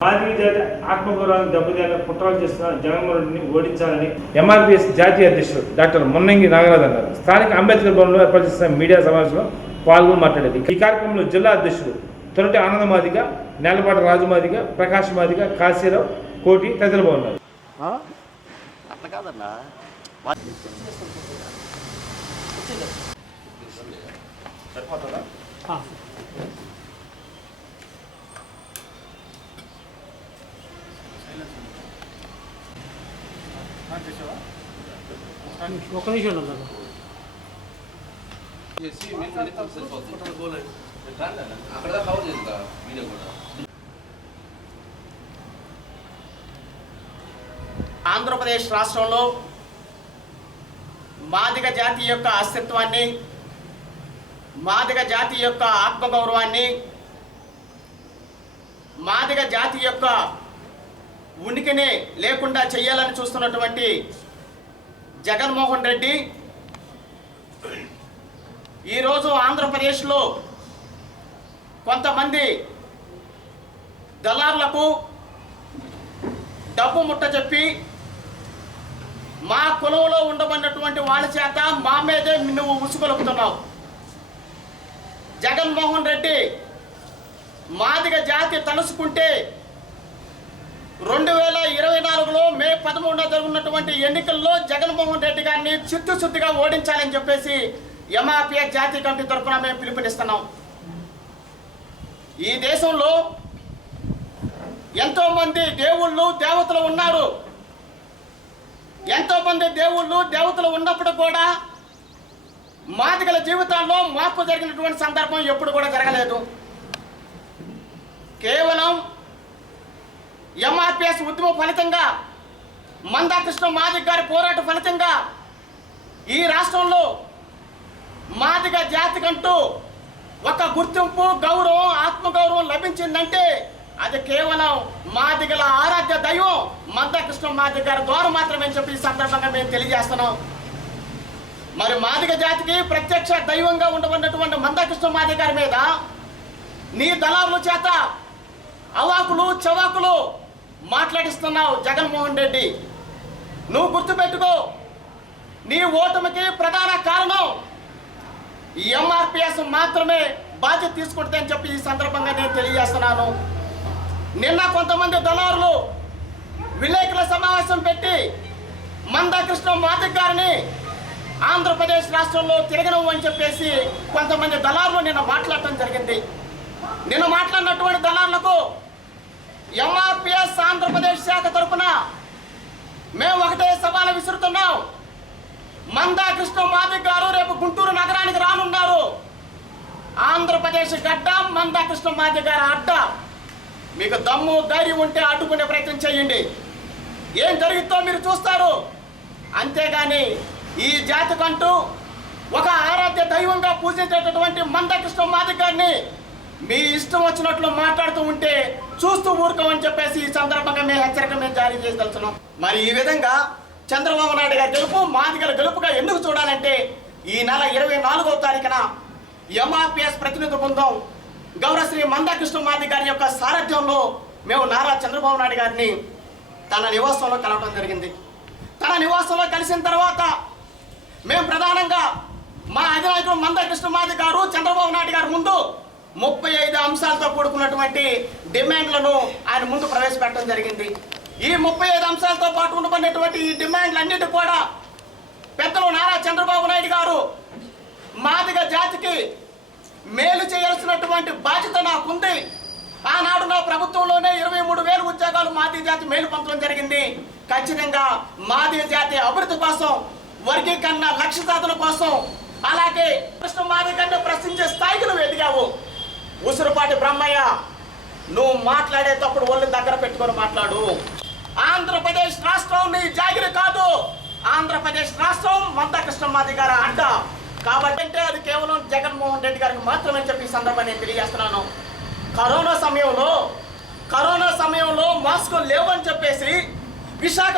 మాదిరి జాతి ఆత్మగౌరవాన్ని దెబ్బతీయాలని కుట్రలు చేస్తున్న జగన్మోహన్ రెడ్డిని ఓడించాలని ఎంఆర్పిఎస్ జాతీయ అధ్యక్షుడు డాక్టర్ మున్నంగి నాగరాజ్ అన్నారు. స్థానిక అంబేద్కర్ భవన్లో ఏర్పాటు చేసిన మీడియా సమావేశంలో పాల్గొని మాట్లాడేది ఈ కార్యక్రమంలో జిల్లా అధ్యక్షుడు తొరటి ఆనంద మాదిగ నేలపాటి రాజు మాదిగ ప్రకాష్ మాదిగ కాశీరావు కోటి తదితరులు ఉన్నారు. ఆ? ఒక నిమిషం. అక్కడ కవర్ చేస్తా వీడియో కూడా. ఆంధ్రప్రదేశ్ రాష్ట్రంలో మాదిగ జాతి యొక్క అస్తిత్వాన్ని మాదిగ జాతి యొక్క ఆత్మగౌరవాన్ని మాదిగ జాతి యొక్క ఉనికిని లేకుండా చేయాలని చూస్తున్నటువంటి జగన్మోహన్ రెడ్డి. ఈరోజు ఆంధ్రప్రదేశ్లో కొంతమంది దళారులకు డబ్బు ముట్ట చెప్పి మా కులంలో ఉండబడినటువంటి వాళ్ళ చేత మా మీదే నువ్వు ఉసుగొలుపుతున్నావు. జగన్మోహన్ రెడ్డి మాదిగ జాతి తలుసుకుంటే రెండు వేల ఇరవై నాలుగులో మే పదమూడున జరుగుతున్నటువంటి ఎన్నికల్లో జగన్మోహన్ రెడ్డి గారిని చిత్తుశుద్ధిగా ఓడించాలని చెప్పేసి ఎంఆర్పిఎస్ జాతీయ కమిటీ తరఫున మేము పిలుపునిస్తున్నాం. ఈ దేశంలో ఎంతో మంది దేవుళ్ళు దేవతలు ఉన్నారు. ఎంతో మంది దేవుళ్ళు దేవతలు ఉన్నప్పుడు కూడా మాదిగల జీవితాల్లో మార్పు జరిగినటువంటి సందర్భం ఎప్పుడు కూడా జరగలేదు. కేవలం ఎంఆర్పిఎస్ ఉద్యమం ఫలితంగా మందాకృష్ణ మాదిగ గారి పోరాట ఫలితంగా ఈ రాష్ట్రంలో మాదిగ జాతికంటూ ఒక గుర్తింపు గౌరవం ఆత్మగౌరవం లభించిందంటే అది కేవలం మాదిగల ఆరాధ్య దైవం మందకృష్ణ మాదిగ గారి ద్వారా మాత్రమే చెప్పి ఈ సందర్భంగా మేము తెలియజేస్తున్నాం. మరి మాదిగ జాతికి ప్రత్యక్ష దైవంగా ఉండబడినటువంటి మందకృష్ణ మాదిగ గారి మీద నీ దళారుల చేత అవాకులు చవాకులు మాట్లాడిస్తున్నావు జగన్మోహన్ రెడ్డి. నువ్వు గుర్తుపెట్టుకో. నీ ఓటమికి ప్రధాన కారణం ఈ ఎంఆర్పిఎస్ మాత్రమే బాధ్యత తీసుకుంటుందని చెప్పి ఈ సందర్భంగా నేను తెలియజేస్తున్నాను. నిన్న కొంతమంది దళారులు విలేకరుల సమావేశం పెట్టి మందాకృష్ణ మాదిక్ గారిని ఆంధ్రప్రదేశ్ రాష్ట్రంలో తిరగను అని చెప్పేసి కొంతమంది దళారులు నిన్న మాట్లాడటం జరిగింది. నిన్న మాట్లాడినటువంటి దళారులకు ఎంఆర్పిఎస్ ఆంధ్రప్రదేశ్ శాఖ తరఫున మేము ఒకటే సవాలు విసురుతున్నాం. మందా కృష్ణ మాదిక్ గారు రేపు గుంటూరు నగరానికి రానున్నారు. ఆంధ్రప్రదేశ్ గడ్డ మందా కృష్ణ మాదిక్ గారి అడ్డ. మీకు దమ్ము ధైర్యం ఉంటే అడ్డుకునే ప్రయత్నం చేయండి. ఏం జరుగుతుందో మీరు చూస్తారు? అంతేగాని ఈ జాతికంటూ ఒక ఆరాధ్య దైవంగా పూజించేటటువంటి మందకృష్ణ మాదిక్ గారిని మీ ఇష్టం వచ్చినట్లు మాట్లాడుతూ ఉంటే చూస్తూ ఊరుకోమని చెప్పేసి ఈ సందర్భంగా మేము హెచ్చరిక మేము జారీ చేయదలుచున్నాం మరి ఈ విధంగా చంద్రబాబు నాయుడు గారి గెలుపు మాదిగల గెలుపుగా ఎందుకు చూడాలంటే ఈ నెల ఇరవై నాలుగవ తారీఖున ఎంఆర్పిఎస్ ప్రతినిధి బృందం గౌరవశ్రీ మందాకృష్ణ మాది గారి యొక్క సారథ్యంలో మేము నారా చంద్రబాబు నాయుడు గారిని తన నివాసంలో కలవడం జరిగింది. తన నివాసంలో కలిసిన తర్వాత మేము ప్రధానంగా మా అధినాయకుడు మందాకృష్ణ మాది గారు చంద్రబాబు నాయుడు గారి ముందు ముప్పై ఐదు అంశాలతో కూడుకున్నటువంటి డిమాండ్లను ఆయన ముందు ప్రవేశపెట్టడం జరిగింది. ఈ ముప్పై ఐదు అంశాలతో పాటు ఉండబడినటువంటి ఈ డిమాండ్లన్నిటి కూడా పెద్దలు నారా చంద్రబాబు నాయుడు గారు మాదిగ జాతికి మేలు చేయాల్సినటువంటి బాధ్యత నాకుంది. ఆనాడు నా ప్రభుత్వంలోనే ఇరవై మూడు వేల ఉద్యోగాలు మాదిగ జాతి మేలు పంపడం జరిగింది. ఖచ్చితంగా మాదిగ జాతి అభివృద్ధి కోసం వర్గీకరణ లక్ష్య సాధన కోసం అలాగే కృష్ణ మాదిగని ప్రశ్నించే స్థాయికి నువ్వు ఎదిగావు. ఉసురుపాటి బ్రహ్మయ్య నువ్వు మాట్లాడేటప్పుడు ఒళ్ళు దగ్గర పెట్టుకొని మాట్లాడు. ఆంధ్రప్రదేశ్ రాష్ట్రం నీ జాగిరి కాదు. ఆంధ్రప్రదేశ్ రాష్ట్రం మందకృష్ణ మాది గారి అడ్డ కాబట్టి అంటే అది కేవలం జగన్మోహన్ రెడ్డి గారికి మాత్రమే చెప్పి సందర్భాన్ని నేను తెలియజేస్తున్నాను. కరోనా సమయంలో కరోనా సమయంలో మాస్కులు లేవని చెప్పేసి విశాఖ